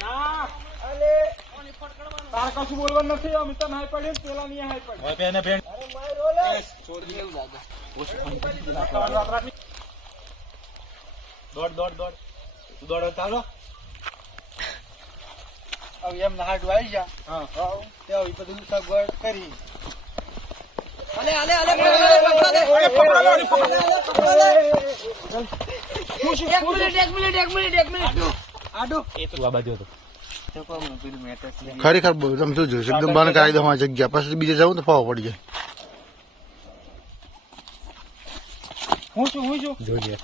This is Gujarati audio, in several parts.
ના. અલે. તાર કશું બોલવાનું નથી અમે તો નાઈ પડ્યું પેલા નહીં હાઈ પડ્યું હવે બેને બેન અરે મારો લે દોડ દોડ દોડ. તું દોડ ચાલો. હવે એમ હાડું આવી જા. હા. તે બધું સગવડ કરી. અલે અલે અલે પકડો લે, પકડો લે. એક મિનિટ એક મિનિટ એક મિનિટ એક મિનિટ. એ તો આ બાજુ હતો. ખરેખર બહુ તમે શું જોઈશ એકદમ બંધ કરાવી દો જગ્યા. પછી બીજે જવું તો ફાવો પડી જાય. હું છું હું છું. જોજે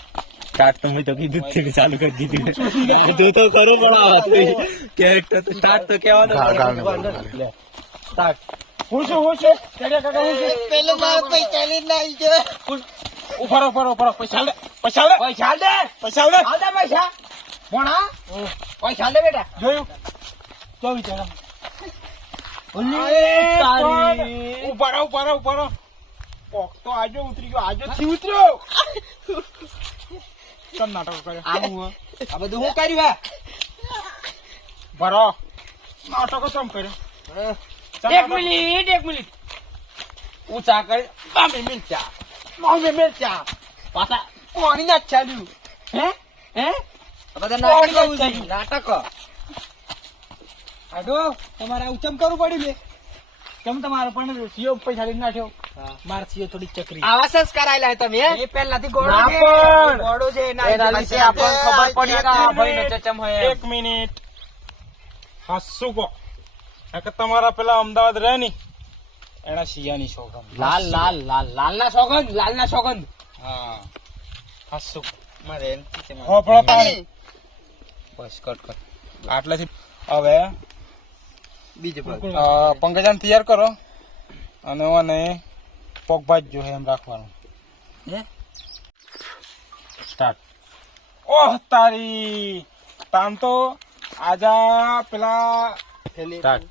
સ્ટાર્ટ તો મેં તો કીધું છે કે ચાલુ કરી દીધું જો તો ખરો પણ કેરેક્ટર તો સ્ટાર્ટ તો કહેવાનું ગાળ- ગાળ ને બોલ, લે. સ્ટાર્ટ હું છું હું છું. કેડિયા કાકા હું છું. પેલો મારો પૈસા લઈને આવી ગયો. ઉભરો ઉભરો ઉભરો પૈસા લે પૈસા લે પૈસા દે. પૈસા લે હાલ પૈસા. ભણા પૈસા દે બેટા. જોયું? તો વિચારા તારી. ઊભા ઊભા ઊભા કોક તો આજો ઉતરી ગયો આજો થી ઉતર્યો. કેમ નાટક કર્યો? આવું હો. આ બધું હું કર્યું હે? ભરો નાટકો કેમ કર્યો? ચાલ એક. મિનિટ એક મિનિટ. કરી મામે મામે પાછા કોણી ના ચાલ્યું? હે? હે? નાટક કોણ છે નાટક. આડો તમારે ઉચમ કરવું પડ્યું લે? કેમ તમારે પણ સીઓ પૈસા લઈને નાખ્યો? માર સીઓ થોડી ચકરી. આવા સંસ્કાર આયેલા તમે એ પહેલાથી ગોળો છે. ગોળો છે એના એના લીધે લીધે આપણને ખબર પડી કે આ ભાઈનો મિનિટ. ચચમ હોય એક મિનિટ. હાસુ કો. કે તમારા પેલા અમદાવાદ રહે ની એના શિયાની સોગંદ. લાલ લાલ લાલ લાલ. ના સોગંદ લાલ ના સોગંદ. હા. હાસુ મારે હોપળો પાણી બસ કટ કટ. આટલેથી હવે બીજો પંકજાને તૈયાર કરો અને ઓને પગભાજ જો એમ રાખવાનું. હે? સ્ટાર્ટ ઓહ તારી! તામ તો આજા પેલા સ્ટાર્ટ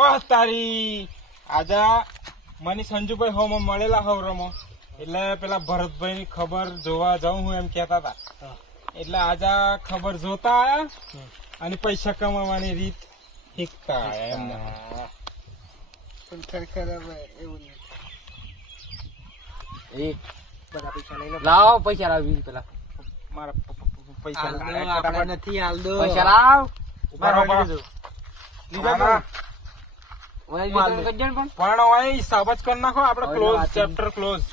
ઓહ તારી! આજા મને સંજુભાઈ હોમ મળેલા હવરમો. એટલે પેલા ભરતભાઈ ની ખબર જોવા જાઉં હું એમ કેતા હતા. એટલે આજે ખબર જોતા આયા અને પૈસા કમાવાની રીત શીખતા આયા એમને પણ ખરેખર એવું. એક. બધા પૈસા લઈ લો લાવ પૈસા લાવ વીસ પેલા મારા પૈસા. નથી હાલ દો. પૈસા લાવ. લીધા. પણ? હિસાબ જ કરી નાખો આપણે ક્લોઝ ચેપ્ટર ક્લોઝ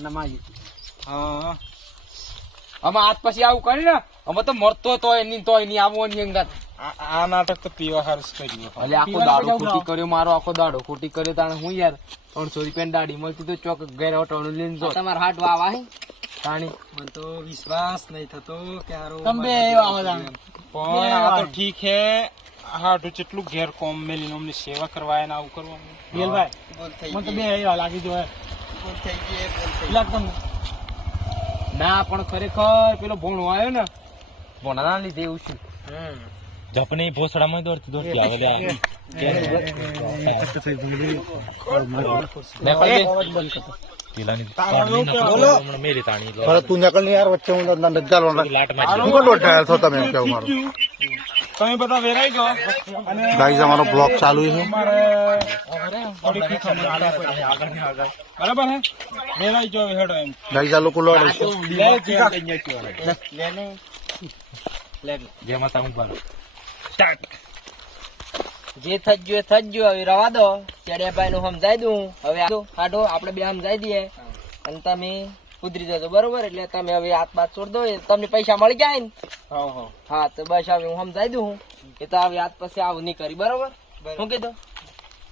નમાજી હા. અમે આજ પછી આવું કરી ને અમે તો મરતો તો એની તો એની આવો એની અંગત આ નાટક તો પીવા હારું કર્યું. એટલે આખો દાડો ખોટી કર્યો મારો આખો દાડો ખોટી કર્યો તાણે હું યાર ત્રણસો રૂપિયા દાડી મળતી તો ચોક ઘેર હોટલ લઈને જો. તમારા હાટ વાવા હે તાણી. મને તો વિશ્વાસ નહીં થતો કે તમે. પણ આ તો ઠીક હે. હાટું જેટલું ઘેર કોમ મેલીને અમને સેવા કરવા એને આવું કરવાનું. બેલભાઈ મને તો બે એવા લાગી જો ના પણ ખરેખર પેલો ભોણો આવ્યો ને ભોણાના લીધે એવું છું. જપની ભોસડામાં દોડતી દોડતી આવે તું નીકળ ને યાર વચ્ચે હું. લાટ છો તમે બધા વેરાઈ ગયો અને ગાઈઝ અમારો બ્લોગ ચાલુ છે. બરાબર હે? વેરાઈ ગયો હેડો એમ. ગાઈઝ આ લોકો લોડે છે. લે જીગા. જેમાં તમે બોલો જે થજ્યું એ થજ્યું હવે રવા દો. ચડિયાભાઈ નું સમજાઈ દઉં. હવે આડો હાડો આપણે બે સમજાઈ દઈએ. અને તમે કુદરી જજો બરોબર એટલે તમે હવે હાથ બાત છોડ દો તમને પૈસા મળી જાય ને. હા તો બસ હવે હું સમજાવી દઉં એ તો હવે હાથ પછી આવું નહીં કરી બરોબર? શું કીધું?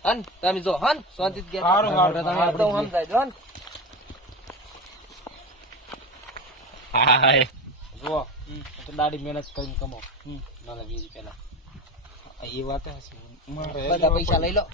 હન તમે જો હન શાંતિ. હું સમજાવી દઉં હન. જો તો દાડી મહેનત કરીને કમો મને વીસ પેલા એ વાત હશે. બધા પૈસા લઈ લો.